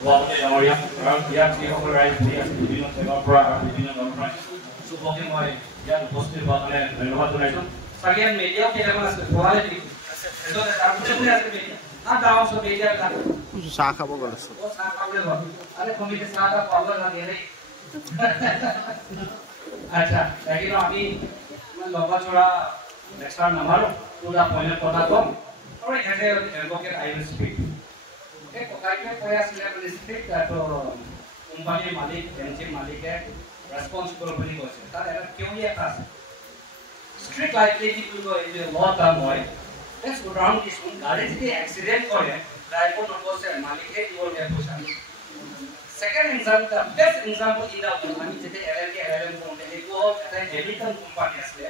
সভাপতি ডাঙৰীয়া আৰু ইয়াত যিসকল ৰাইজ বহি আছে বিভিন্ন ঠাইৰ পৰা আৰু বিভিন্ন দলৰ পৰা চবকে মই ইয়াত উপস্থিত হোৱাৰ কাৰণে ধন্যবাদ জনাইছোঁ। চাগে মিডিয়াও কেইটামান আছে পঢ়ালে নেকি চাহ খাব গ'ল আরে কমিটি চাহটা পাবো না দিয়ে আচ্ছা লাগিল আমি লম্বা চড়া লেকচার নামাৰো পুৰা পয়েন্ট কথা কম আৰু as a advocate I will speak okay কোকাইকে কৈ আছিলে মানে স্পিক তো কোম্পানীৰ মালিক এনজি মালিকে ৰেসপন্সিবল বুলি কৈছে তাৰ এটা থিওৰি এটা আছে ষ্ট্ৰিক্ট লাইবিলিটি বুলি এই যে ল টাৰ্ম হয় Let's go down this one. गाड़ी से एक्सीडेंट करे ड्राइवर नंबर से मालिक है वो ले पूछा second example the best example in the company जेते एलएलएम फोन है को এটা হেভিটন কোম্পানি আছে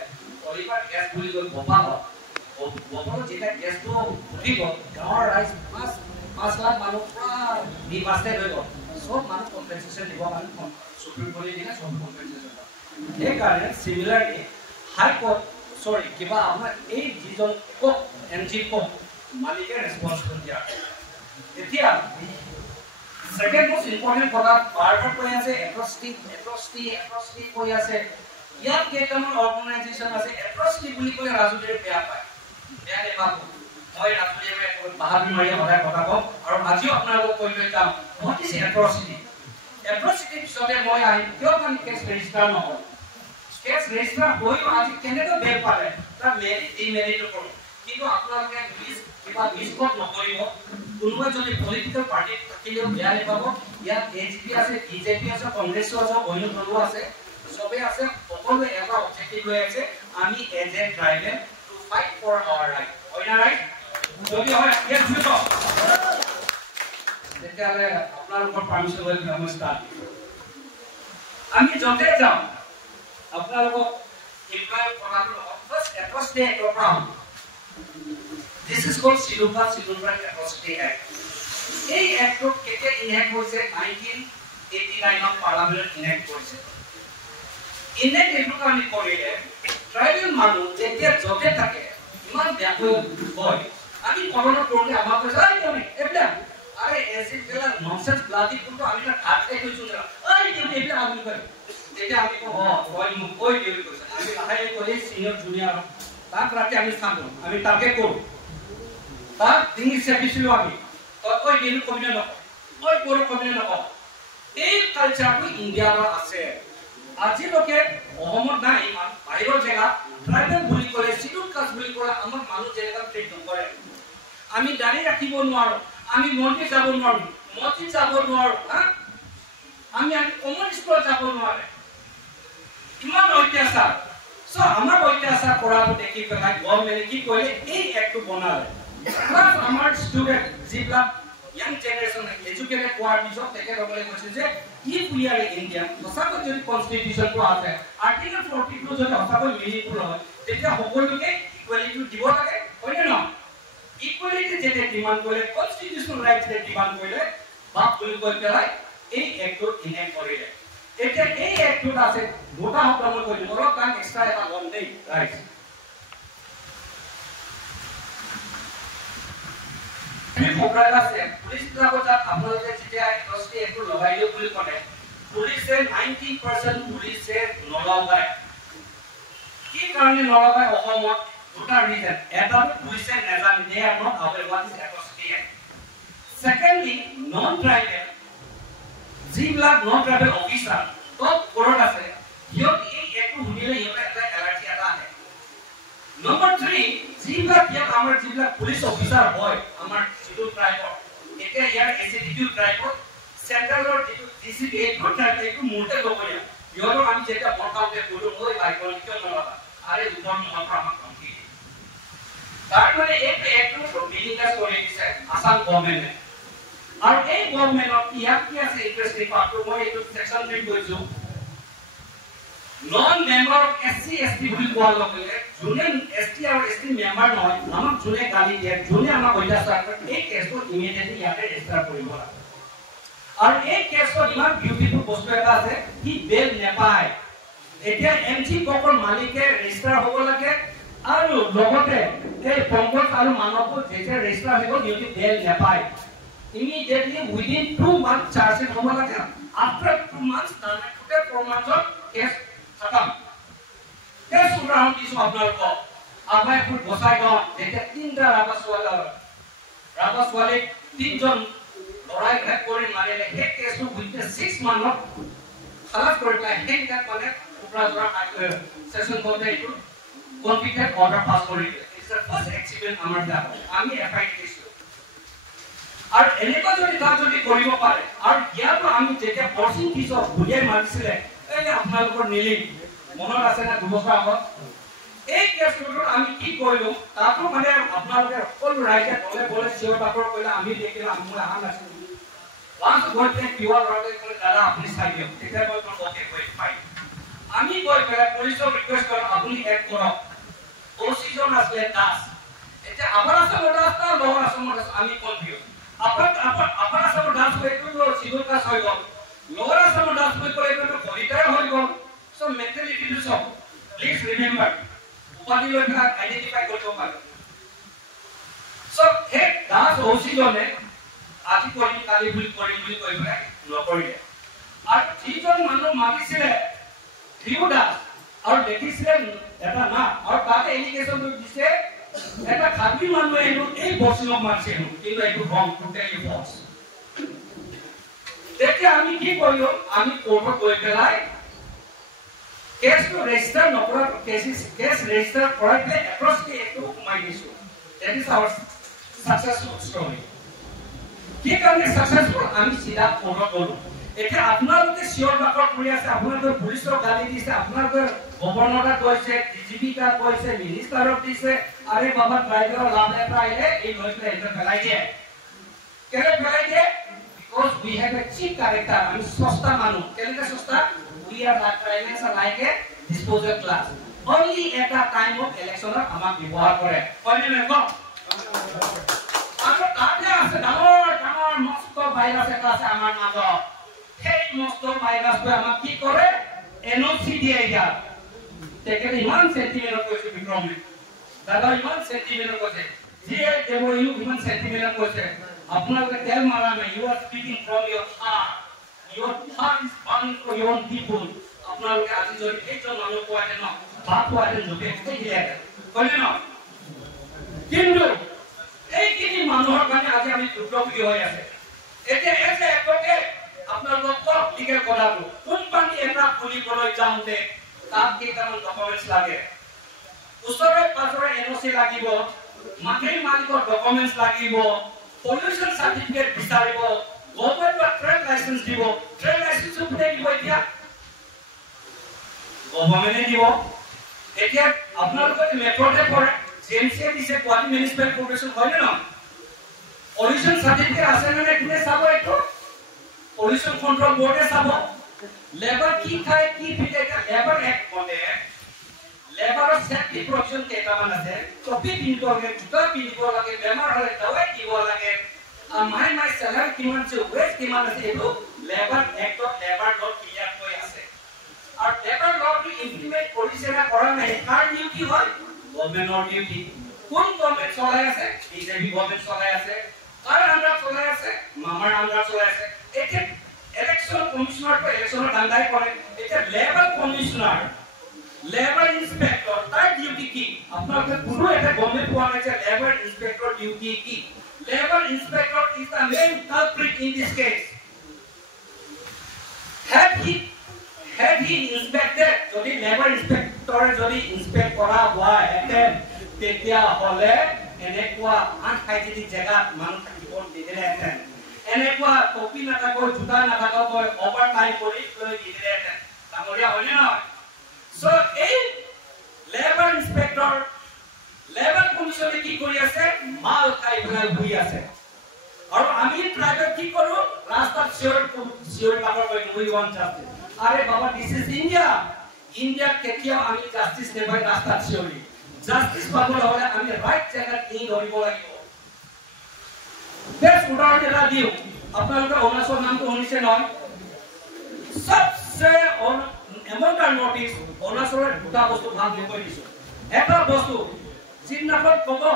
ওইবার গ্যাস গুলি গল বপালো যেটা গ্যাস তো উঠিব গাঁৱৰ ৰাইজ 5 লাখ মানুহ পুৰা বিমাসে হৈ গল সব মানুহ কম্পেনসেশন দিব মানুহ সুপ্ৰিম কোৰ্টে দিলে সব কম্পেনসেশন এই কাৰণে সিমিলাৰলি হাই court Sorry, kiba amar ei jijon ko MG ko malike responsible dia. Etia second most important kotha bar koi ase atrocity koi ase yat ketamon organization ase atrocity buli koi rajudere beya pai beya ne pabu moi rajudere ekon bahadur mari horai kotha ko aru ajio apnalok koi loi tam what is atrocity bisote moi ahi kyo kan case register no hoy case register হইও আজি কেনেকৈ বেল পালে তাৰ merit demerit কৰো কিন্তু আপোনালোকে কিবা মিসকট নকৰিব কোনোবা যদি পলিটিক্যাল পাৰ্টি থাকিলেও বেয়া নাপাব ইয়াত এজিপি আছে বিজেপি আছে কংগ্ৰেছ আছে অন্য দলো আছে সবে আছে সকলোৱে এটা অবজেক্টিভ লৈ আছে আমি as a tribal to fight for our right হয় না ৰাইট যদি হয় ইয়াত শুনিব তেতিয়াহ'লে আপোনালোকৰ পাৰমিশ্যন লৈ আমি ষ্টাৰ্ট আমি যতে যাওঁ আপোনালোকক এমপ্লয় কৰাটো first atrocity act programme this is called চিলুবা এট্ৰসিটি এক্ট এই এক্টটো কেতিয়া ইনহেক্ট হৈছে 1989 ত পাৰ্লামেণ্টত ইনহেক্ট কৰিছে ইনহেক্ট এইটো আমি কৰিলে ট্ৰাইবেল মানুহ যেতিয়া যতে থাকে ইমান ব্যাপক হয় আমি কলনৰ কৰোঁতে আমাক কৈছে আই তুমি এবলা আৰে এসিড গেলা ননসেন্স ব্লাডি কিন্তু আমি না খাতে কৈছো না আই তুমি এবলা আমি কই এটা আমি কো কই ডিউটি কৰিছে আমি লাহে কলি সিনিয়ৰ জুনিয়ৰ তাক ৰাতি আমি চালো আমি টাৰ্গেট কৰো তাক ইংলিছ শিকিছিলো আমি কই ডিউটি কমিনে নক কই পৰ কমিনে নক এই কালচাৰটো ইণ্ডিয়াৰ আছে আজিলৈকে অসমত নাই ইমান বাহিৰৰ জেগা ট্ৰাইবেল বুলি ক'লে চিডুল কাষ্ট বুলি ক'লে আমাৰ মানুহ জেগা ট্ৰেড নকৰে আমি দাঁড়ি ৰাখিব নোৱাৰো আমি মন্দিৰ যাব নোৱাৰো মছজিদ যাব নোৱাৰো আমি কমিউনিষ্টত যাব নোৱাৰে ইমান অত্যাচাৰ সো আমাৰ অত্যাচাৰ কৰাটো দেখি পেলাই গভৰ্ণমেণ্টে কি কৰিলে এই এক্টটো বনালে প্লাছ আমাৰ ষ্টুডেণ্ট যিবিলাক ইয়াং জেনেৰেশ্যন এডুকেটেড হোৱাৰ পিছত তেখেতসকলে কৈছে যে ইফ উই আৰ ইণ্ডিয়ান সঁচাকৈ যদি কনষ্টিটিউশ্যনটো আছে আৰ্টিকল 42 যদি সঁচাকৈ মিনিংফুল হয় তেতিয়া সকলোকে ইকুৱেলিটি দিব লাগে হয়নে নহয় ইকুৱেলিটি যেতিয়া ডিমাণ্ড কৰিলে কনষ্টিটিউশ্যনেল ৰাইটছ ডিমাণ্ড কৰিলে বাপ বুলি কৈ পেলাই এই এক্টটো ইনহেক্ট কৰিলে এতিয়া এই এক্টটো আছে গোটা শব্দ মই কৈ দিম অলপ টাইম এক্সট্ৰা এটা লম দেই ৰাইট এই প্ৰকাৰ আছে পুলিচ বিলাকত আপোনালোকে যেতিয়া এট্ৰসিটি এক্টটো লগাই দিও বুলি ক'লে পুলিচে 90% পুলিচে নলগায় কি কাৰণে নলগায় অসমত দুটা ৰিজন এটা পুলিচে নেজানে they are not aware what is atrocity act secondly non tribal যিবিলাক নন ট্ৰাইবেল অফিচাৰ টপ কোৰত আছে হিয়ত এই একটো শুনিলে হিয়ত এটা এলাৰ্জি এটা আহে নম্বৰ 3 যিবিলাক আমাৰ যিবিলাক পুলিচ অফিচাৰ হয় আমাৰ চিডুল ট্ৰাইবৰ এতিয়া ইয়াৰ এসিডিটিউ ট্ৰাইবৰ সেন্ট্ৰেলৰ ডিসিপি এইটো ট্ৰাইব এইটো মূলতে লগৰীয়া হিয়ত আমি যেতিয়া বৰ্তাওতে কৰো মই বাইকল কিয় নলগা আৰে উত্তৰ নহয় আমাক কমকি তাৰ মানে এই একটো মিনিংলেছ কৰি দিছে আসাম গভৰ্ণমেণ্টে আৰু এই গভৰ্ণমেণ্টৰ ইয়াত কি আছে ইন্টাৰেষ্টিং পাৰ্টটো মই এইটো সেকশন 3 কৈছো non member of SC ST বুলি কোৱা লগে যোনে এসটি আৰু এসটি মেম্বাৰ নহয় আমাক যোনে গালি দিয়ে যোনে আমাক অত্যাচাৰ কৰে এই কেছটো ইমিডিয়েটলি ইয়াতে ৰেজিষ্টাৰ কৰিব লাগে আৰু এই কেছটো ইমান বিউটিফুল বস্তু এটা আছে কি বেল নেপায় এতিয়া এমজি ককৰ মালিকে ৰেজিষ্টাৰ হ'ব লাগে আৰু লগতে এই পংকজ আৰু মানৱক যেতিয়া ৰেজিষ্টাৰ হ'ব দিউটি বেল নেপায় immediately within 2 months charge it homa lage after 2 months dana kute promanjon case khatam case udaharon disu apnar ko amai put bosai go jete tinta rabaswale tinjon lorai grab kori marele he case to within 6 months khalas kori la he that mane upra session bote itu conflicted order pass kori it's the first achievement amar da ami FI disu আর এনেকা যদি তা যদি কৰিব পাৰে আৰু ইয়াতো আমি যেতিয়া পৰসিং ফিছ বুলিয়াই মাৰিছিলে এই আপোনালোকৰ নীলি মনত আছে না দুবছৰ আগত এই কেছটো আমি কি কৰিলো তাতো মানে আপোনালোকে সকলো ৰাইজে বলে বলে চিঞৰ বাখৰ কৰিলে আমি দেখিলা আমি আহা নাছিল লাষ্ট গ'তে পিওৰ ৰলে ক'লে দাদা আপুনি চাই দিয়ক তেতিয়া মই ওকে কৰি পাই আমি গৈ পেলাই পুলিচক ৰিকুৱেষ্ট কৰা আপুনি এক কৰক অচিজন আছে দাস এটা আমাৰ আছে ৰাস্তা লোৱাৰ আছে আমি কনফিউজ अपन सब डांस को एक तो सिविल का होय गो लोअर सब डांस को एक तो क्वालिटी होय go so mentality too so please remember उपाधि लोग का आइडेंटिफाई करतो पारो सो हे डांस होसी जने আজি कोनी काली भूल कोई बरे न करिले আর जीजन मानु मागिছিলে থিউডা আর দেখিছিলে এটা না আর তাতে এলিগেশন দিছে এটা খাবি মানুহ এনো এই বসলক মারছে এনো কিন্তু একটু রং টোটালি ফলস দেখে আমি কি কইলো আমি কোর্টত গৈ পেলাই কেস তো রেজিস্টার নকৰা কেস ৰেজিস্টাৰ কৰাইলে এক্ৰছ কে একটু কমাই দিছো that is our successful story কি কাৰণে সাকসেসফুল আমি সিধা কোৰ্টত গলো এটা আপোনালোকে শিওৰ বাকৰ কৰি আছে আপোনালোকৰ পুলিচৰ গালি দিছে আপোনালোকৰ গভৰ্ণৰক কৈছে ডিজিপিটা কৈছে মিনিষ্টাৰক দিছে আরে বাবা ড্রাইভার লাভ লেটার আইলে এই লইতে এটা ফেলাই দিয়ে কেন ফেলাই দিয়ে because we have a cheap character আমি সস্তা মানুষ কেন সস্তা উই আর দ্যাট ট্রাইলেন্স like a disposal class only at a time of election আমাক ব্যবহার করে কইনে নেব আর তাতে আছে ডাঙৰ মস্ত ভাইরাস এটা আছে আমার মাজত সেই মস্ত ভাইরাসটো আমাক কি করে এনওসি দিয়ে যায় তেকে ইমান সেন্টিমেন্ট কইছে বিক্রমে দাদা ইমান সেন্টিমেন্ট কইছে যে দেব ইমান সেন্টিমেন্ট কইছে আপোনালোকে তেল মারা না you are speaking from your heart is burning for your people আপোনালোকে আজি যদি এইজন মানুহ কোৱাতে ন বাপ কোৱাতে জোকে কইলে কইলে ন কিন্তু এই কিনি মানুহৰ কাৰণে আজি আমি দুৰ্গতি হৈ আছে এতিয়া এসে এককে আপোনালোকক লিখে কৰাটো কোম্পানী এটা খুলিবলৈ যাওঁতে তাত কি কাম ডকুমেন্টস লাগে উসৰে পাছৰে এনওসি লাগিব মাটিৰ মালিকৰ ডকুমেন্টস লাগিব পলিউশন সাৰ্টিফিকেট বিচাৰিব গভৰ্ণমেন্টৰ ট্ৰেড লাইসেন্স দিব ট্ৰেড লাইসেন্স কোনে দিব এতিয়া গভৰ্ণমেন্টে দিব এতিয়া আপোনালোকৰ মেট্ৰতে পৰে জেএমসি দিছে কোৱালিটি ম্যানেজমেন্ট কৰ্পোৰেচন হয় না পলিউশন সার্টিফিকেট আছে নে কোনে চাব এইটো পলিউশন কন্ট্রোল বোর্ডে চাব লেবার কি খায় কি ফিটে লেবার এক বলে লেবার সেফটি প্রভিশন কেইটামান আছে টপি পিনিব লাগে জোতা পিনিব লাগে বেমাৰ হলে দৱাই দিব লাগে মাই স্যালাৰি কিমান আছে ওয়েজ কিমান আছে এইটো labour actor labour law clear হৈ আছে আৰু লেবাৰ লটো ইমপ্লিমেন্ট কৰিছে না কৰা নাই কাৰ ডিউটি হয় গভৰ্ণমেন্টৰ ডিউটি কোন গভৰ্ণমেন্ট চলাই আছে বিজেপি গভৰ্ণমেন্ট চলাই আছে কাৰ আন্ডাৰ চলাই আছে মামাৰ আন্ডাৰ চলাই আছে এতিয়া ইলেকশন কমিশনাৰ তো ইলেকশনৰ দান্দাই কৰে এতিয়া লেবাৰ কমিশনাৰ লেবাৰ ইন্সপেক্টৰ তাৰ ডিউটি কি আপনাকে পুৰো এটা গমে পোৱা নাই যে লেবার ইন্সপেক্টর ডিউটি কি labour inspector is the main culprit in this case had he inspected যদি লেবার ইন্সপেক্টৰ যদি ইন্সপেক্ট কৰা হয় তেতিয়া হলে এনেকুৱা আনহাইজেনিক জায়গা মানুহ থাকিব দিলেহেঁতেন এনেকুৱা টপি নাথাকৈ জোতা নাথাকৈ অভাৰ টাইম কৰি লৈ দিলেহেঁতেন ডাঙৰীয়া হয়নে নহয় So, a labor inspector, labor commission কি কৰি আছে মাল খাই পেলাই ঘূৰি আছে আৰু আমি প্ৰাইভেট কি কৰো ৰাস্তাত শিওৰ বাকৰ কৰি উই ওয়ান্ট জাস্টিস আৰে বাবা দিস ইজ ইন্ডিয়া কেতিয়াও আমি জাস্টিস নেবাই ৰাস্তাত শিওৰি জাস্টিস পাবলৈ হলে আমি ৰাইট জায়গাত কি ধৰিব লাগিব বেশ উদাহৰণ এটা দিও আপোনালোকে অৰুণাচল নামটো শুনিছে নহয় সবসে এমনটাৰ নোটিস অৰুণাচলৰ দুটা বস্তু ভাগ কৰি দিছো এটা বস্তু जिन नंबर को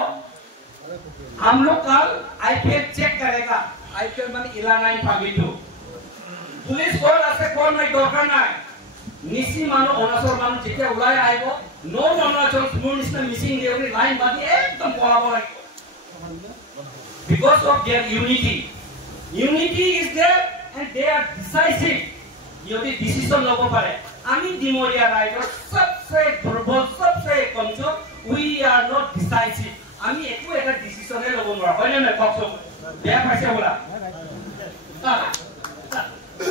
हम लोग कल आईपीएल चेक करेगा আইপিএল মানে ইলা নাই ভাবিটো পুলিশ কোন আছে কোন নাই দরকার নাই নিসি মানুহ অনাচৰ মানুহ যেতিয়া ওলাই আহিব নো অনাচৰ মোৰ নিচিনা মিছিং দেউৰি লাইন বান্ধি একদম পলাব লাগিব because of their unity is there and they are decisive ইহঁতে ডিসিশন ল'ব পাৰে আমি ডিমৰিয়া ৰাইটৰ সবসে দুৰ্বল সবসে কমজোৰ we are not decisive আমি একো এটা ডিসিশনে ল'ব নোৱাৰো হয় নে কওকচোন বেয়া পাইছে বলা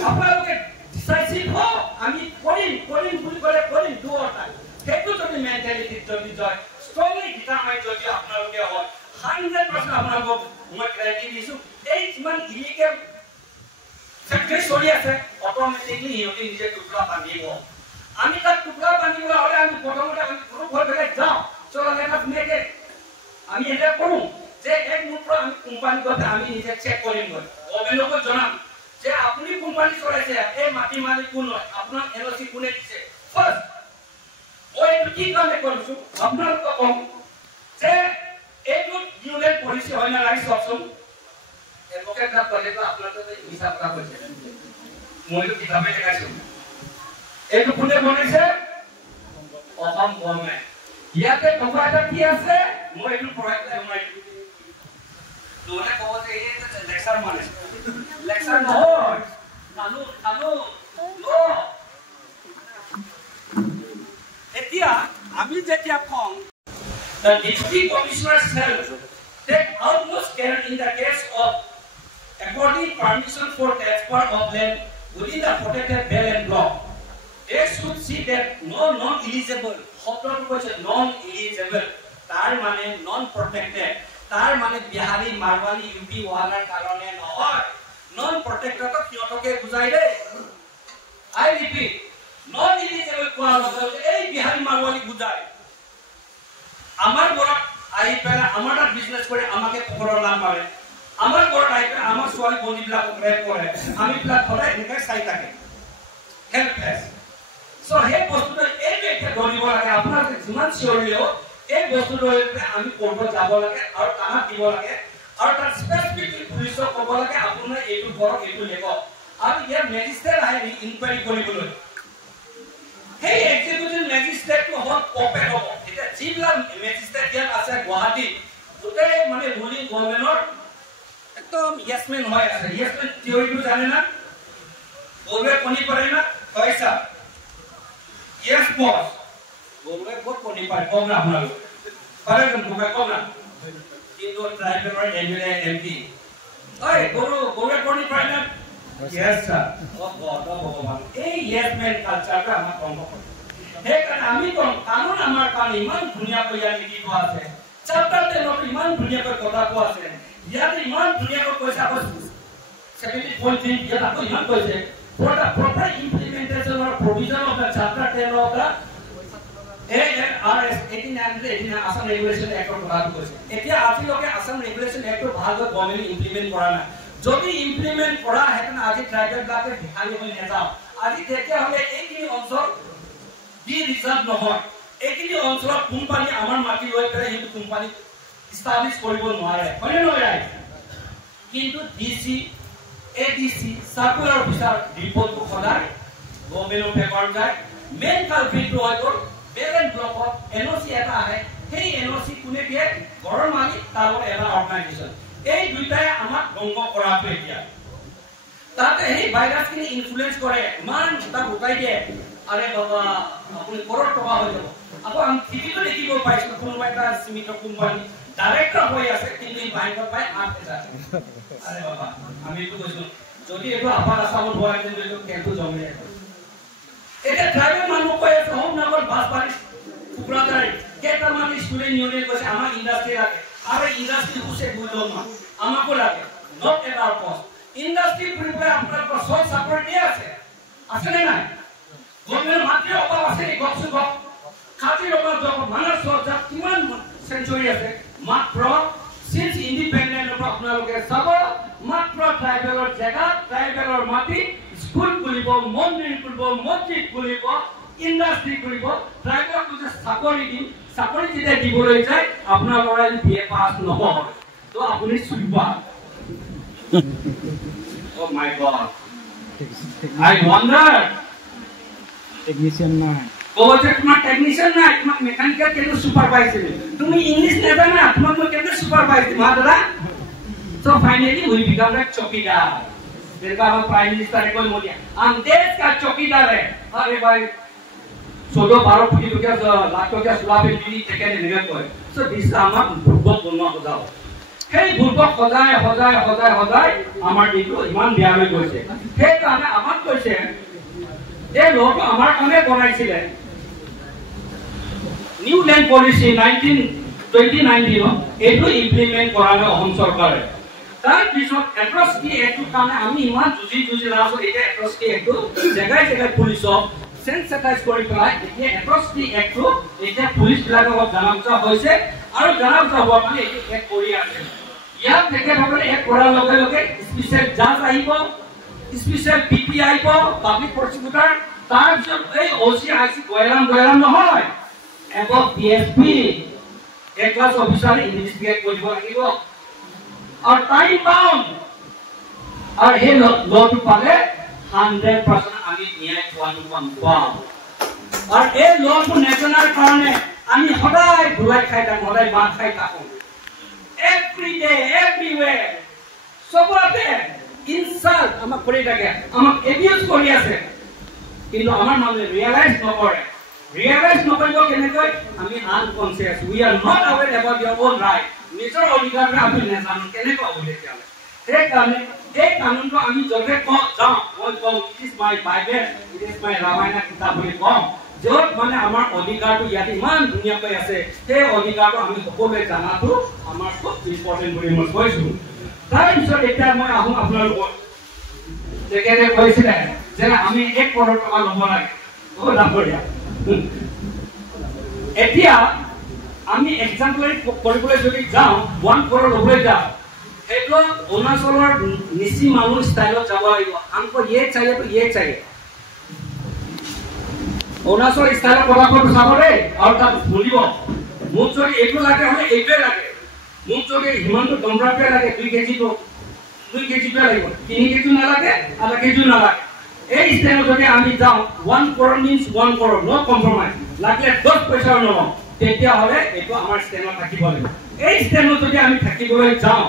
আপোনালোকে ডিসাইসিভ হ আমি কৰিম বুলি ক'লে কৰিম do or die সেইটো যদি মেন্টালিটি যদি জয় ষ্ট্ৰংলি ডিটাৰমাইন যদি আপোনালোকে হয় 100% আপোনালোকক মই গ্যাৰান্টি দিছো এই যিমান ইলিগেল ফেক্টৰী চলি আছে অটোমেটিকলি ইহঁতে নিজে টুকুৰা বান্ধিব আমি তাক টুকুৰা বান্ধিবলৈ হ'লে আমি প্ৰথমতে আমি গ্ৰুপ হৈ পেলাই যাওঁ চলো লেটাছ মেক ইট আমি এটা কৰো যে এক মুহূৰ্ত আমি কোম্পানী গৈ আমি নিজে চেক কৰিম গভৰ্ণমেণ্টক জনাম যে আপুনি কোম্পানী চলাইছে এই মাটি মালিক কোন হয় আপোনাৰ এলচি কোনে দিছে ফাৰ্স্ট মই কি কামে কৰিছো আপোনালোকক কম যে এইটো ইউনিয়ন পলিচি হয় না ৰাইট অপচন এডভোকেট না কৰিলে আপোনালোকে হিচাপ কৰা হৈছে মইতো কিতাপে দেখাইছো এইটো কোনে বনাইছে অসম গভৰ্ণমেণ্ট ইয়াতে কথা এটা কি আছে মই এইটো প্ৰভাইড নাই তোনে কব যে এই লেকচাৰ মানে লেকচাৰ নহয় কানুন লো এতিয়া আমি যেতিয়া কম the deputy commissioner shall take utmost care in the case of according permission for transfer of land within the protected belt and block they should see that no non-eligible শব্দটো কৈছে non-eligible তাৰ মানে non-protected তাৰ মানে Bihari মাৰৱালী UP ওয়ালাৰ কাৰণে নহয় non-protected কিয়তকে বুজাই দে I repeat non-eligible কোৱা লগে এই বিহাৰী মাৰৱালী বুজাই আমাৰ ঘৰত আহি পেলা আমাৰ বিজনেস কৰি আমাকে পকৰৰ নাম মাৰে আমাৰ ঘৰত আহি পেলা আমাৰ ছোৱালী বন্ধুবিলাক ৰেপ কৰে আমি বিলাক ঘৰে এনেকৈ চাই থাকে হেল্পলেস সো হে বস্তুটো এই ব্যক্তি ধৰিব লাগে আপোনাৰ যিমান চিঞৰিলেও এই বস্তুটো আমি কৰিব যাব লাগে আৰু কামত দিব লাগে আৰু তাৰ স্পেসিফিকলি পুলিচক ক'ব লাগে আপোনাৰ এইটো ঘৰ এইটো লেখ আৰু ইয়াৰ মেজিষ্ট্ৰেট আহে ইনকুৱাৰী কৰিবলৈ hey executive magistrate to hot open hobo eta jibla magistrate yan ase guwahati tote mane ruling governor ekdom yesman hoy ase yesman theory tu jane na bolbe koni pare na kaisa yes boss bolbe bot koni pare kobra apnalo pare bolbe kobra kintu tribal or MLA MP oy bolbe koni pare na yes sir oh god oh bhagwan ei yes man culture ta amar bhong kore he kan ami to kanun amar kan iman dunia ko yani ki ko ase chapter te no iman dunia ko kotha ko ase yani iman dunia ko koisa ko 70.3 ya ko iman koise for the proper implementation or provision of the chapter 10 of the ANRS 1889 Assam Regulation Act of bhag koise etia api loke Assam Regulation Act of bhag government implement kora na যদি implement কৰা হেতেন আজি tribal ব্লকে বিহাৰী হৈ নেযাও আজি দেখে হলে এইখিনি অঞ্চল ডি ৰিজাৰ্ভ নহয় এইখিনি অঞ্চলত কোম্পানী আমাৰ মাটি লৈ পেলাই এই কোম্পানী এস্টাবলিশ কৰিব নোৱাৰে হয় নে নহয় কিন্তু DC ADC circular officer report সদায় গভর্নমেন্ট পেপার যায় মেন কালপিট হয় তো বেলেন ব্লকত এনওসি এটা আহে সেই এনওসি কোনে দিয়ে ঘৰৰ মালিক তাৰ এটা অৰ্গানাইজেশ্যন এই দুইটাই আমাক ভংগ কৰাটো এতিয়া তাতে এই ভাইৰাছখিনি ইনফ্লুয়েন্স কৰে মান তাক উঠাই দিয়ে আৰে বাবা আপুনি কৰট টকা হৈ যাব আকৌ আমি টিভিটো দেখিব পাইছো কোনোবা এটা সিমিট কোম্পানী ডাইৰেক্টৰ হৈ আছে কিন্তু বাইকত পাই 8,000 আৰে বাবা আমি তো কৈছো যদি এটো আপাৰ আসামত হোৱা যেন যদি কেনটো জমে এটা ট্ৰাইবেল মানুহ কৈ আছে হোম নামৰ বাসবাৰী কুকুৰাদাৰী কেটা মানে ষ্টুডেন্ট ইউনিয়ন কৈছে আমাৰ ইন্ডাষ্ট্ৰি লাগে আরে ইন্ডাস্ট্রি হুসে বুঝলো না আমাকে লাগে নট এট আওয়ার কস্ট ইন্ডাস্ট্রি প্রিপেয়ার আপনার কো সব সাপোর্ট দিয়ে আছে না না গভর্নমেন্ট মাত্র অভাব আছে এই গছু গপ খাতির অভাব যখন মানব সরকার কিমান সেঞ্চুরি আছে মাত্র সিন্স ইন্ডিপেন্ডেন্ট অফ আপনালোকে সব মাত্র ট্রাইবেলর জায়গা ট্রাইবেলর মাটি স্কুল খুলিব মন্দির খুলিব মসজিদ খুলিব ইন্ডাস্ট্রি খুলিব ট্রাইবেলক যে চাকৰি দিম চাকৰি যেতিয়া দিবলৈ যায় আপোনাৰ ল'ৰাই বিএ পাছ নহয় তো আপুনি চুইবা Oh my God. I wonder. Technician na. Oh, तुम्हारा technician ना, तुम्हारा mechanical केंद्र supervisor. तुम्हें English नहीं था ना, तुम्हारा केंद्र supervisor मालूम? So finally we become like चौकीदार. फिर का हम प्राइम मिनिस्टर को बोलिए, हम देश का चौकीदार है. अरे भाई, 16-12 कोटी रुपया लाख रुपया सुलाभ मिली टेके निगम को है. So this is हमारा भूगोल बनवा होता है. সেই ভুলক সদায় সদায় সদায় সদায় আমাৰ দিনটো ইমান বেয়া হৈ গৈছে সেই কাৰণে আমাক কৈছে এই লোক আমাৰ কাৰণে বনাইছিলে নিউ ল্যান্ড পলিসি 2019 এইটো ইমপ্লিমেন্ট কৰালে অসম চৰকাৰে তাৰ পিছত এট্ৰসিটি এক্টৰ কাৰণে আমি ইমান যুজি ৰাছো এটা এট্ৰসিটি এক্টৰ জাগাই জাগাই পুলিচক সেন্সিটাইজ কৰি পেলাই এতিয়া এট্ৰসিটি এক্টৰ এতিয়া পুলিচ বিলাকক জানাবচা হৈছে আৰু জানাবচা হোৱা মানে এইটো এক কৰি আছে ইয়াত দেখে ভাবলে এক কৰাৰ লগে লগে স্পেশাল জাজ আহিব স্পেশাল পিপি আহিব পাব্লিক প্ৰসিকিউটৰ তাৰ পিছত এই ওসি আইসি গয়ৰাম নহয় এব পিএসপি এক ক্লাস অফিসাৰ ইনভেস্টিগেট কৰিব লাগিব আৰু টাইম বাউন্ড আৰু হে লটো পালে 100% আমি ন্যায় পাম আৰু এই লটো নেচনাৰ কাৰণে আমি সদায় ভুলাই খাই থাকোঁ সদায় মাৰ খাই থাকোঁ every day everywhere সবতে ইনসাল্ট আমাক কৰি থাকে আমাক এবিউজ কৰি আছে কিন্তু আমাৰ মানুহে ৰিয়েলাইজ নকৰিব কেনেকৈ আমি unconscious we are not aware about your own right নিজৰ অধিকাৰ আমি নেজানো কেনেকৈ হ'ব তেতিয়ালে সেই কাৰণে এই কানুনটো আমি যতে যাওঁ মই কওঁ it is my Bible it is my Ramayana কিতাপ বুলি কওঁ যত মানে আমাৰ অধিকাৰটো ইয়াত ইমান ধুনীয়াকৈ আছে সেই অধিকাৰটো আমি সকলোৱে জানাটো আমাৰ খুব ইম্পৰ্টেন্ট বুলি মই কৈছো তাৰ পিছত এতিয়া মই আহোঁ আপোনালোকৰ তেখেতে কৈছিলে যে আমি 1 কৰোৰ টকা ল'ব লাগে বহুত ডাঙৰীয়া এতিয়া আমি এক্সাম্পল কৰিবলৈ যদি যাওঁ 1 কৰোৰ ল'বলৈ যাওঁ সেইটো অৰুণাচলৰ নিচি মানুহ ষ্টাইলত যাব লাগিব আমকো ये चाहिए तो ये चाहिए অৰুণাচল ষ্টাইলত পদাৰ্থটো চাবৰে আৰু তাত ভুলিব মোক যদি এইটো লাগে হলে এইটোৱে লাগে মোক যদি হিমন্ত দমৰাটোৱে লাগে 2 কেজি লাগিব 3 কেজি নালাগে আধা কেজি নালাগে এই ষ্টাইলত যদি আমি যাওঁ 1 কৰোৰ মিন্স 1 কৰোৰ নো কম্প্ৰমাইজ লাগিলে 10 পইচা নলওঁ তেতিয়া হলে এইটো আমাৰ ষ্টেণ্ডত থাকিব লাগিব এই ষ্টেণ্ডত যদি আমি থাকিবলৈ যাওঁ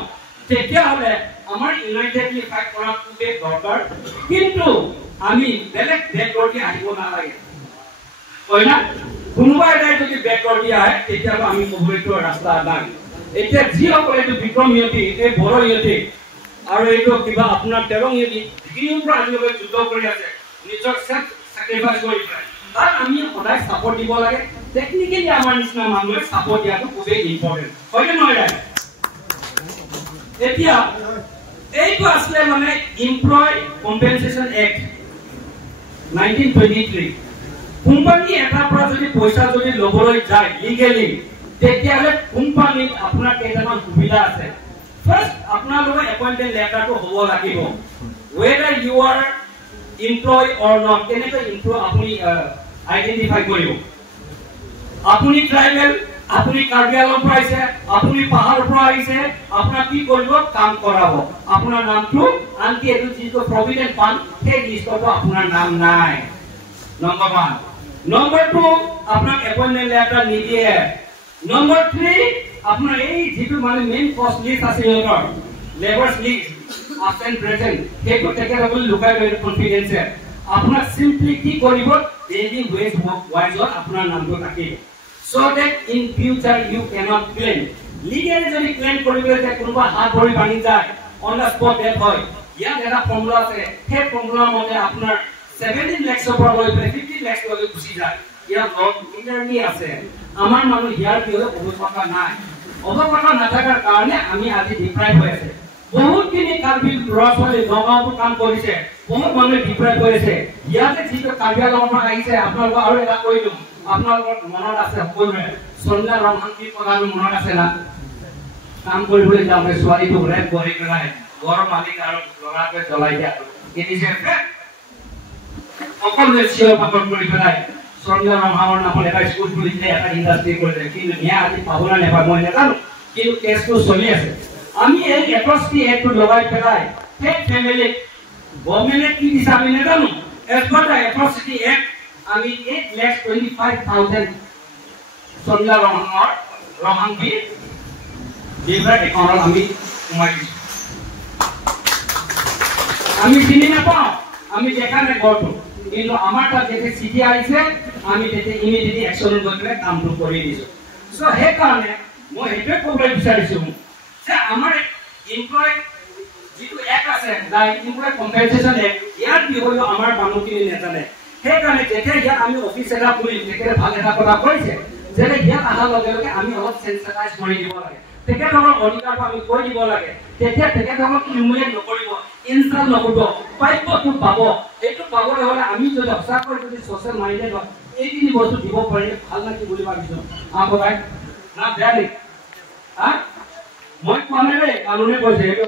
তেতিয়া হলে আমাৰ ইউনাইটেডলি ফাইট কৰা খুবেই দৰকাৰ কিন্তু আমি বেলেগ বেকৱৰ্ড আহিব নালাগে কইনা কোনোবা এটাই যদি বেকৱৰ্ড আহে তেতিয়া আমি কবলৈতো ৰাস্তা নাই এতিয়া যি সকলে এইটো বিক্ৰম ইয়তি এই বড়ো ইয়তি আৰু এইটো কিবা আপোনাৰ তেৰং ইয়তি দিনৰ পৰা আজিলৈকে যুদ্ধ কৰি আছে নিজৰ সেল্ফ স্যাক্ৰিফাইস কৰি পায় তাৰ আমি সদায় সাপোৰ্ট দিব লাগে টেকনিক্যালি আমাৰ নিচিনা মানুহে সাপোৰ্ট দিয়াটো খুবেই ইম্পৰ্টেন্ট হয়নে নহয় এতিয়া এইটো আসলে মানে এমপ্লয় কম্পেনসেশন এক্ট 1923 কোম্পানী এটাৰ পৰা যদি পইচা যদি লবলৈ যায় লিগেলি তেতিয়ালে কোম্পানীত আপোনাৰ কেইটামান সুবিধা আছে ফাৰ্স্ট আপোনালোকৰ এপইন্টমেন্ট লেটাৰটো হ'ব লাগিব whether you are employee or not কেনেকৈ এমপ্লয় আপুনি আইডেন্টিফাই কৰিব আপুনি ট্ৰাইবেল আপুনি কাৰ্বিআলৰ পৰা আহিছে আপুনি পাহাৰৰ পৰা আহিছে আপোনাৰ কি কৰিব কাম কৰাব আপোনাৰ নামটো আনকি এটো যিটো প্ৰভিডেন্ট ফান্ড সেই লিষ্টত আপোনাৰ নাম নাই নম্বৰ 1 নম্বৰ 2 আপোনাৰ এপইন্টমেন্ট লেটাৰ নিদিয়ে নম্বৰ 3 আপোনাৰ এই যিটো মানে মেইন কষ্ট লিষ্ট আছে ইহঁতৰ লেবাৰছ লিষ্ট absent present সেইটো টেকেবল লুকাই লৈ কনফিডেন্সিয়েল আপোনাৰ সিম্পলি কি কৰিব ডেইলি ওয়েজ ওয়াইজত আপোনাৰ নামটো থাকিব so that in future you cannot claim legally যদি ক্লেম কৰিবলৈ যায় কোনোবা হাত ভৰি ভাঙি যায় on the spot death হয় ইয়াত এটা ফৰ্মুলা আছে সেই ফৰ্মুলাৰ মতে আপোনাৰ 17 লাখ পৰা লৈ 50 লাখ লৈ গুচি যায় ইয়াত লট ইন্টাৰনি আছে আমাৰ মানুহ ইয়াৰ কিয় অৱস্থা নাই অৱস্থা নাথাকাৰ কাৰণে আমি আজি ডিপ্ৰাইভ হৈ আছে বহুত কিনি কাৰ্বি ৰছলে নগাঁৱত কাম কৰিছে বহুত মানুহ ডিপ্ৰাইভ হৈ আছে ইয়াতে যিটো কাৰ্বিআলমৰ পৰা আহিছে আপোনালোক আৰু এটা কৈ দিম আপোনালোকৰ মনত আছে সকলোৰে সন্ধ্যা ৰমহান্তি পদাৰ মনত আছে না কাম কৰিবলৈ যাওঁতে ছোৱালীটো ৰেপ কৰি পেলাই ঘৰৰ মালিক আৰু ল'ৰাটোৱে জ্বলাই দিয়া কিনিছে সকলোৱে চিঞৰ বাখৰ কৰি পেলাই সন্ধ্যা ৰমহামৰ নামত এটা স্কুল খুলিছে এটা ইণ্ডাষ্ট্ৰী কৰিছে কিন্তু ন্যায় আজি পাবলৈ নাপায় মই নাজানো কিন্তু কেছটো চলি আছে আমি এই এট্ৰচিটি এক্টটো লগাই পেলাই সেই ফ্যামিলি গভৰ্ণমেণ্টে কি দিছে আমি নাজানো এজ পাৰ দ্য এট্ৰচিটি এক্ট আমি 8,25,000 সন্ধ্যা ৰহাংকি যিবিলাক একাউণ্টত আমি সোমাই দিছোঁ আমি চিনি নাপাওঁ আমি দেখা নাই ঘৰটো কিন্তু আমাৰ তাত যেতিয়া চিঠি আহিছে আমি তেতিয়া ইমিডিয়েটলি একশ্যন লৈ পেলাই কামটো কৰি দিছোঁ সো সেইকাৰণে মই সেইটোৱে ক'বলৈ বিচাৰিছোঁ যে আমাৰ এমপ্লয় যিটো এক্ট আছে এমপ্লয় কম্পেনচেশ্যন এক্ট ইয়াৰ বিষয়ে আমাৰ মানুহখিনি নাজানে সেইকাৰণে যেতিয়া ইয়াত আমি অফিচ এটা খুলি তেখেতে ভাল এটা কথা কৈছে যে ইয়াত অহাৰ লগে লগে আমি অলপ চেন্সিটাইজ কৰি দিব লাগে তেখেতসকলৰ অধিকাৰটো আমি কৈ দিব লাগে তেতিয়া তেখেতসকলক হিউমিলেট নকৰিব ইনচাল্ট নকৰিব প্ৰাপ্যটো পাব এইটো পাবলৈ হ'লে আমি যদি সঁচাকৈ যদি ছ'চিয়েল মাইণ্ডেড হয় এইখিনি বস্তু দিব পাৰিলে ভাল নেকি বুলি ভাবিছোঁ আপোনাক না বেয়া নেকি মই কোৱা নাই দেই কানুনে কৈছে এইটো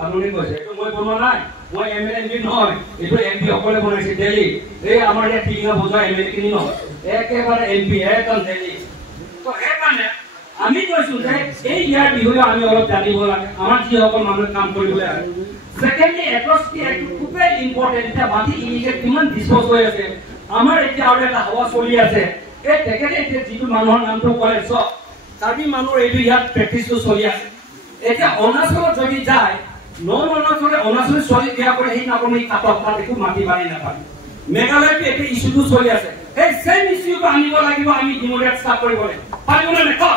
কানুনে কৈছে এইটো মই বনোৱা নাই মই এমএলএ এমপি নহয় এইটো এমপি সকলে বনাইছে দিল্লী এই আমাৰ ইয়াত টিঙা বজোৱা এমএলএ খিনি নহয় একেবাৰে এমপি একদম দিল্লী তো সেইকাৰণে আমি কৈছো যে এই ইয়াৰ বিষয়ে আমি অলপ জানিব লাগে আমাৰ যিসকল মানুহে কাম কৰিবলৈ আহে সেকেন্ডলি এট্ৰচিটি এক্ট খুবেই ইম্পৰ্টেণ্ট এতিয়া বাকী ইলিগেল কিমান ডিছপ'জ হৈ আছে আমাৰ এতিয়া আৰু এটা হাৱা চলি আছে এই তেখেতে এতিয়া যিটো মানুহৰ নামটো ক'লে চব কাৰ্বি মানুহৰ এইটো ইয়াত প্ৰেক্টিচটো চলি আছে এতিয়া অৰুণাচলত যদি যায় নন অৰুণাচলৰ ছোৱালী বিয়া কৰে সেই নাপাব এই কাটক তাত একো মাটি বাৰী নাপায় মেঘালয়তো এতিয়া ইছ্যুটো চলি আছে সেই চেম ইছ্যুটো আনিব লাগিব আমি ডিমোক্ৰেট ষ্টাৰ্ট কৰিব লাগিব পাৰিবনে নেকি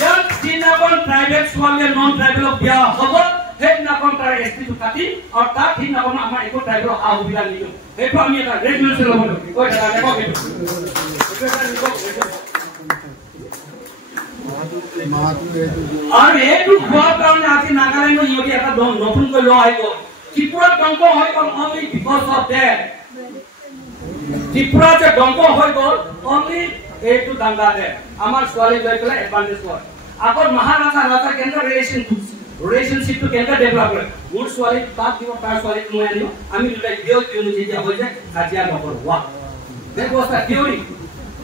ইয়াত যিদিনাখন ট্ৰাইবেল ছোৱালীয়ে নন ট্ৰাইবেলক বিয়া হ'ব সেইদিনাখন তাৰ এছটিটো কাটি আৰু তাত সেইদিনাখন আমাৰ একো ট্ৰাইবেলক সা সুবিধা নিদিওঁ সেইটো আমি এটা ৰেজুলেশ্যন ল'ব লাগিব কৈ দাদা দেখক আৰু এইটো হোৱাৰ কাৰণে আজি নাগালেণ্ডৰ ইহঁতে এটা নতুনকৈ ল আহি গ'ল ত্ৰিপুৰাত ধ্বংস হৈ গ'ল only because of that Tripura যে ধ্বংস হৈ গ'ল অনলি এইটো দাঙ্গা দে আমাৰ ছোৱালী লৈ পেলাই এডভান্টেজ লয় আগত মহাৰাজা ৰাজা কেনেকুৱা ৰিলেশ্যনশ্বিপটো কেনেকুৱা ডেভেলপ কৰে মোৰ ছোৱালী তাত দিব তাৰ ছোৱালীক মই আনিব আমি দুটাই দিওঁ কিয়নো যেতিয়া হৈ যায় কাজিয়া নকৰোঁ ৱা দেট ৱাজ দ্য থিয়ৰী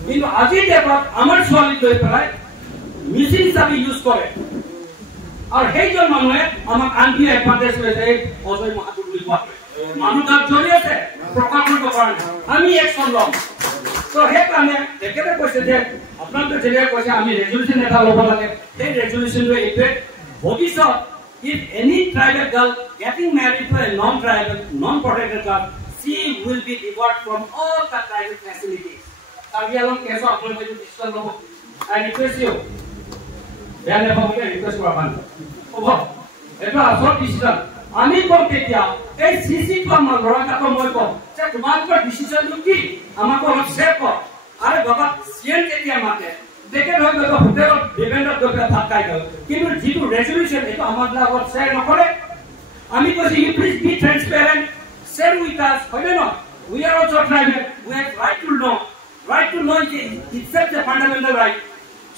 কিন্তু আজিৰ ডেটত আমাৰ ছোৱালীক লৈ পেলাই মিচিং হিচাপে ইউজ কৰে আৰু সেইজন মানুহে আমাক আনকি এডভান্টেজ লৈছে অজয় মাহাতো বুলি কোৱা মানুহ তাত জড়ি আছে প্ৰকাশ কৰিব কাৰণে আমি একশ্যন ল'ম তো সেইকাৰণে তেখেতে কৈছে যে আপোনালোকে যেনেকৈ কৈছে আমি ৰেজুলেশ্যন এটা ল'ব লাগে সেই ৰেজুলেশ্যনটো এইটোৱে ভৱিষ্যত if any tribal girl getting married to a non-tribal, non-protected class, she will be debarred from all the tribal facilities. Karbi Anglong case আপোনালোকে এইটো ডিসকাস ল'ব I request you বেয়া নেপাবলে ৰিকুৱেষ্ট কৰা ভাল হ'ব এটা আসল ডিসিশন আমি কম তেতিয়া এই সিসি কম লৰাটাক মই কম যে তোমালোকৰ ডিসিশনটো কি আমাক অলপ শেয়াৰ কৰ আৰে বাবা সিএন কেতিয়া মাতে দেখে হৈ গ'ল হোটেলত ডিপেন্ডত গৈ ভাত খাই গ'ল কিন্তু যিটো ৰেজুলেশ্যন এইটো আমাৰ লগত শেয়াৰ নকৰে আমি কৈছো you please be transparent share with us হয় নে নহয় we are also tribal we have right to know itself a fundamental right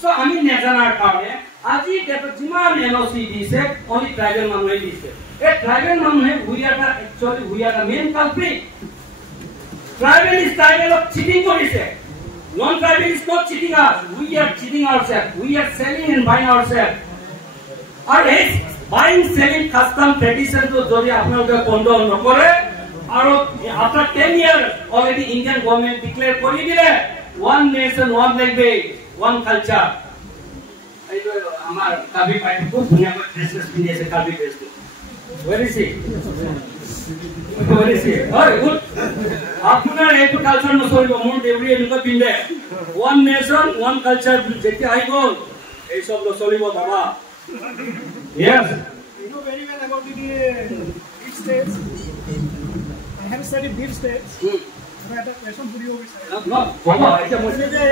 so আমি নেজানাৰ কাৰণে আজি ডেটত যিমান এনঅচি দিছে অনলি ট্ৰাইবেল মানুহে দিছে এই ট্ৰাইবেল মানুহে we are the main culprit tribal is ট্ৰাইবেলক চিটিং কৰিছে non-tribal is not cheating us. We are cheating ourselves. We are selling and buying ourselves. And his buying, selling custom tradition to jodi apnaloke condone nokore. And after 10 years, already Indian government declared kori dile one nation, one language, one culture. Amar Kabi pai ko dunia ko dresses pindi ase Kabi dress. Where is he? Where is he? Oh, good. আপনার এইটো culture নচলিব মোৰ দেউৰী এনেকুৱা পিন্ধে one nation one culture যেতিয়া আহি গ'ল এই সব নচলিব বাবা yes you know very well about the beef states I have studied beef states but question for you no বাবা এটা মনে যে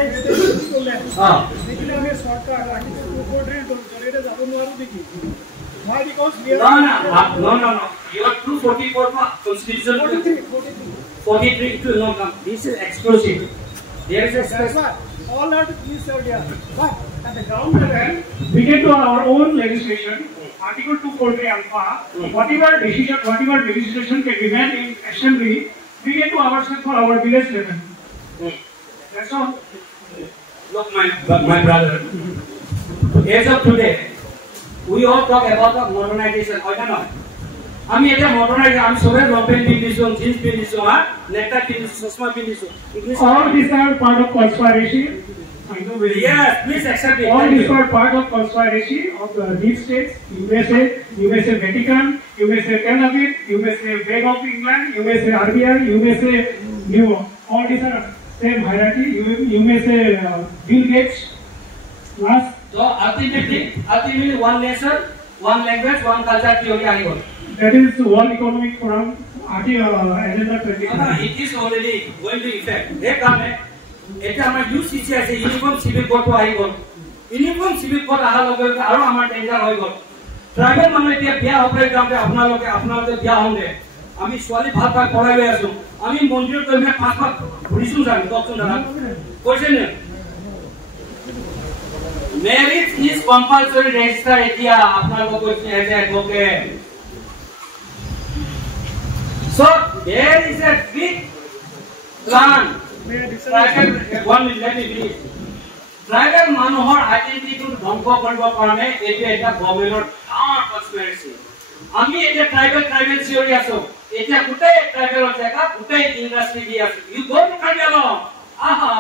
দেখিলে আমি সরকার আর্টিকেল 243 এটা যাব নোৱাৰো দেখি why because we are no you are 244 constitution 43 to no come. This is exclusive. There is a space. All are to please serve here. But at the ground level, we get to our own legislation. Article 243 alpha. Whatever legislation can be made in assembly, we get to ourselves for our village level. That's all. Look, my brother. As of today, we all talk about the modernization. I don't know. আমি এটা modernise আমি সবে রপেন পিন্দিছো jeans পিন্দিছো নেকটা পিন্দিছো চশমা পিন্দিছো all these are part of conspiracy. I know very yes please accept it all these are part of conspiracy of the deep states. You may say Vatican, you may say Tel Aviv, you may say Bank of England, you may say RBI, you may say New York. All these are same hierarchy. You may say Bill Gates. Last so ultimately one nation, one language, one culture theory I got. That is World Economic Forum agenda 20. It is already going to effect. They come. এটা আমাৰ UCC আছে uniform civil code আহি গল uniform civil code আহা লগে আৰু আমাৰ danger হৈ গল tribal মানুহ এতিয়া বিয়া হ'বলৈ যাওঁতে আপোনালোকে বিয়া হওঁতে আমি ছোৱালী ভাল পাই পঢ়াই লৈ আছো আমি মন্দিৰত গৈ পেলাই 5 পাক ঘূৰিছো জানি কওকচোন দাদা কৈছে নে মেৰিজ ইজ কম্পালসৰি ৰেজিষ্টাৰ এতিয়া আপোনালোকক কৈছে as a advocate so there is a big plan tribal মানুহৰ আইডেন্টিটিটো ধ্বংস কৰিব কাৰণে এইটো এটা গভৰ্ণমেণ্টৰ ডাঙৰ কনস্পিৰেচি আমি এতিয়া ট্ৰাইবেল থিয়ৰি আছো এতিয়া গোটেই ট্ৰাইবেলৰ জেগা গোটেই ইণ্ডাষ্ট্ৰি দি আছে ইউ গো টু ট্ৰাইবেল আহা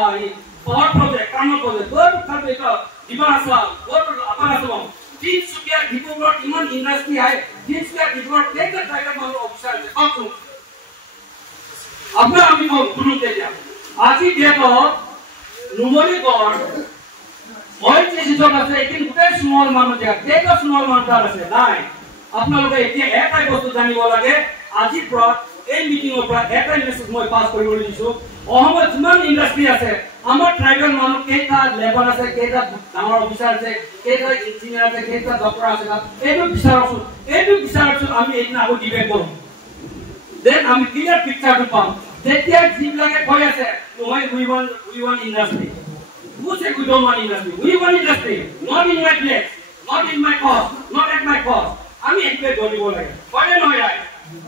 পাৱাৰ প্ৰজেক্ট কামৰ project go to tribal Dimasa go to Upper Assam Tinsukia ডিব্ৰুগড়ত ইমান ইণ্ডাষ্ট্ৰি আহে তিনচুকীয়া ডিব্ৰুগড়ত কেইটা ট্ৰাইবেল মানুহ অফিচাৰ আছে কওকচোন আপোনাৰ আমি শুনো তেতিয়া আজি দেখো নুমলীগড় অইল চিজন আছে কিন্তু গোটেই স্মল মানুহ কেইটা স্মল মানুহ আছে নাই আপোনালোকে এতিয়া এটাই বস্তু জানিব লাগে আজিৰ পৰা এই মিটিঙৰ পৰা এটাই মেছেজ মই পাছ কৰিবলৈ দিছো অসমত যিমান ইণ্ডাষ্ট্ৰি আছে আমাৰ ট্ৰাইবেল মানুহ কেইটা লেবাৰ আছে কেইটা ডাঙৰ অফিচাৰ আছে কেইটা ইঞ্জিনিয়াৰ আছে কেইটা ডক্টৰ আছে এইটো বিচাৰছো আমি এইদিন আকৌ ডিবেট কৰোঁ দেন আমি ক্লিয়াৰ পিকচাৰটো পাম যেতিয়া যিবিলাকে কৈ আছে we want industry. Who said we don't want industry? We want industry. Not in my place, not in my cost, not at my cost. আমি এক্সপ্লেইন কৰিব লাগে হয় নহয় ৰাইট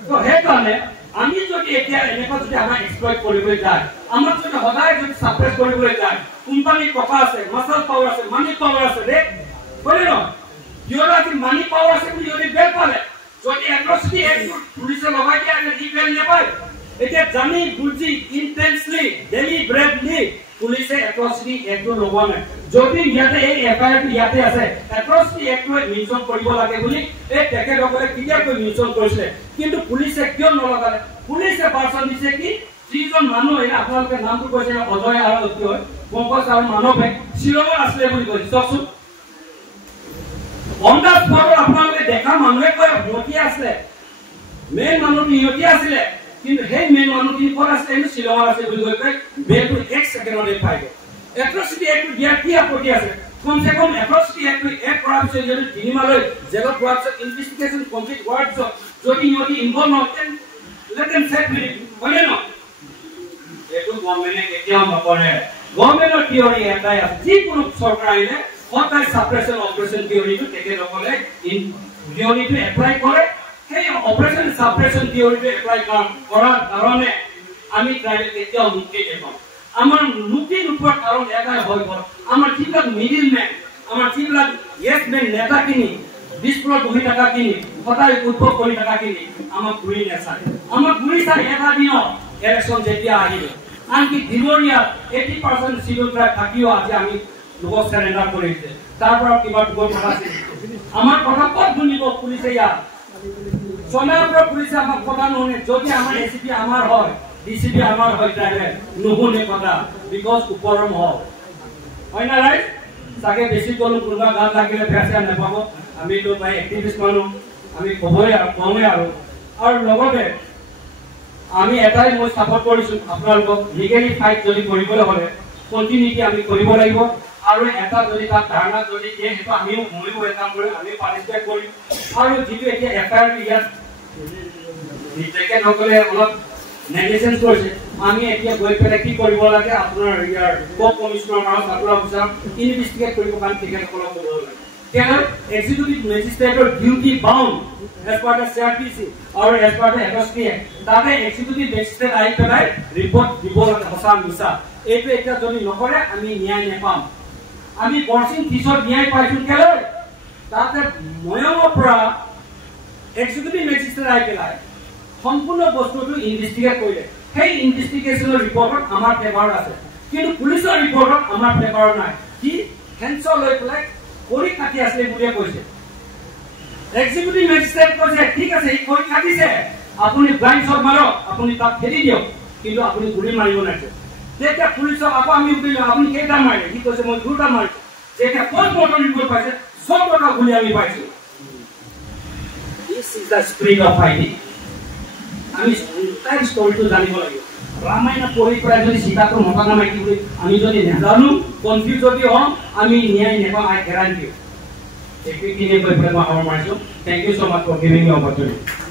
তো হেকানে আমি যদি এতিয়া এনেকুৱা যদি আমাৰ এক্সপ্লইট কৰিবলৈ যায় আমাৰ যদি সদায় যদি সাপ্ৰেছ কৰিবলৈ যায় কোম্পানী টকা আছে মাসল পাৱাৰ আছে মানি পাৱাৰ আছে ৰে হয় ন ইউৰা কি মানি পাৱাৰ আছে বুলি যদি বেল পালে যদি এট্ৰসিটি এক্ট পুলিচে লগাই দিয়ে আৰু ৰিপেল নেপায় এতিয়া জানি বুজি ইন্টেন্সলি ডেলিব্ৰেটলি পুলিচে এট্ৰসিটি এক্ট লগোৱা নাই যদি ইয়াতে এই এফআইআৰ ইয়াতে আছে এট্ৰসিটি এক্ট মেনশন কৰিব লাগে বুলি এই তেখেতসকলে ক্লিয়াৰকৈ মেনশন কৰিছে কিন্তু পুলিচে কিয় নলগালে পুলিচে পাৰ্চন দিছে কি যিজন মানুহ এই আপোনালোকে নামটো কৈছে অজয় আৰু অজয় পংকজ আৰু মানৱে শিৰমৰ আছিলে বুলি কৈছে চকচোন অন্ধা স্পটত আপোনালোকে দেখা মানুহে কয় ভৰ্তি আছে মেইন মানুহটো ইহঁতি আছিলে কিন্তু সেই মেইন মানুহখিনি ক'ত আছে এনে শিলঙৰ আছে বুলি কৈ বেলটো 1 ছেকেণ্ডতে পাই গ'ল এট্ৰসিটি এক্ট দিয়া কি আপত্তি আছে কমসে কম এট্ৰসিটি এক্ট এক কৰাৰ পিছত যদি তিনিমালৈ জেলত পোৱাৰ পিছত ইনভেষ্টিগেশ্যন কমপ্লিট হোৱাৰ পিছত যদি ইহঁতি ইনভলভ নহতেন লেট দেম সেট ফ্ৰী হয় ন এইটো গভৰ্ণমেণ্টে কেতিয়াও নকৰে গভৰ্ণমেণ্টৰ থিয়ৰি এটাই আছে যিকোনো চৰকাৰ আহিলে সদায় সাপ্ৰেছন অপাৰেশ্যন থিয়ৰিটো তেখেতসকলে থিয়ৰিটো এপ্লাই কৰে সেই অপাৰেশ্যন সাপ্ৰেছন থিয়ৰিটো এপ্লাই কৰাৰ কাৰণে আমি ট্ৰাইবেল কেতিয়াও মুক্তি নেপাওঁ আমাৰ মুক্তি নোপোৱাৰ কাৰণ এটাই হৈ গ'ল আমাৰ যিবিলাক মিডিল মেন আমাৰ যিবিলাক য়েছ মেন নেতাখিনি বিস্ফোৰণ বহি থকাখিনি সদায় উদ্ভৱ কৰি থকাখিনি আমাক ঘূৰি নাচায় আমাক ঘূৰি চাই এটা দিনত ইলেকশ্যন যেতিয়া আহিব আনকি দিনৰীয়াত 80% চিভিল ট্ৰাইব থাকিও আজি আমি লোকক সাৰেণ্ডাৰ কৰিছে তাৰ পৰা কিবা গৈ আছে আমাৰ কথা ক'ত শুনিব পুলিচে ইয়াত সোনাৰ পৰা পুলিচে আমাক কথা নুশুনে যদি আমাৰ এচিপি আমাৰ হয় ডিসিপি আমাৰ হয় ট্ৰাইবেল নুশুনে কথা বিকজ ওপৰম হয় না ৰাইট তাকে বেছি কলো কোনোবা গান লাগিলে ফেচা নাপাব আমি তো ভাই এক্টিভিষ্ট মানুহ আমি কবই আৰু লগতে আমি এটাই মই সাপোৰ্ট কৰিছো আপোনালোকক লিগেলি ফাইট যদি কৰিবলৈ হলে কন্টিনিউটি আমি কৰিব লাগিব আৰু এটা যদি তাত ধাৰণা যদি দিয়ে সেইটো আমিও ময়ো কাম কৰি আমি পাৰ্টিসিপেট কৰিম আৰু যিটো এতিয়া এফআইআৰ ইয়াত নিতেকে নকলে অলপ নেগলিজেন্স কৰিছে আমি এতিয়া গৈ পেলাই কি কৰিব লাগে আপোনাৰ ইয়াৰ কমিশনাৰ আৰু ছাত্ৰ অফিচাৰ ইনভেষ্টিগেট কৰিব কাৰণে তেখেতসকলক ক'ব লাগে কেন এক্সিকিউটিভ মেজিস্ট্ৰেটৰ duty bound as part of CrPC আৰু এজ পাৰ্ট অফ এফএসপি তাতে এক্সিকিউটিভ মেজিস্ট্ৰেট আহি পেলাই ৰিপৰ্ট দিব লাগে সঁচা মিছা এইটো এতিয়া যদি নকৰে আমি ন্যায় নেপাম আমি বৰ্ষিং পিছত ন্যায় পাইছো কেলৈ তাতে ময়ঙৰ পৰা এক্সিকিউটিভ মেজিষ্ট্ৰেট আহি পেলাই সম্পূৰ্ণ বস্তুটো ইনভেষ্টিগেট কৰিলে সেই ইনভেষ্টিগেশ্যনৰ ৰিপৰ্টত আমাৰ ফেভাৰ আছে কিন্তু পুলিচৰ ৰিপৰ্টত আমাৰ ফেভাৰ নাই কি হেন্স লৈ পেলাই কৰি কাটি আছিলে বুলিয়ে কৈছে এক্সিকিউটিভ মেজিষ্ট্ৰেট কৈছে ঠিক আছে এই কৰি কাটিছে আপুনি ব্লাইণ্ড শ্বট মাৰক আপুনি তাক খেদি দিয়ক কিন্তু আপুনি গুলি মাৰিব নালাগে যেতিয়া পুলিচক আকৌ আমি সুধিলো আপুনি কেইটা মাৰিলে সি কৈছে মই 2টা মাৰিছো যেতিয়া পষ্টমৰ্টম ৰিপৰ্ট পাইছে 100টা গুলি আমি পাইছো this is the spirit of fighting আমি তাই ষ্টৰিটো জানিব লাগিব ৰামায়ণ পঢ়ি পেলাই যদি সীতাটো মতা নামাইকি বুলি আমি যদি নাজানো কনফিউজ যদি হওঁ আমি ন্যায় নেপাম I guarantee you. Thank you so much for giving me the opportunity.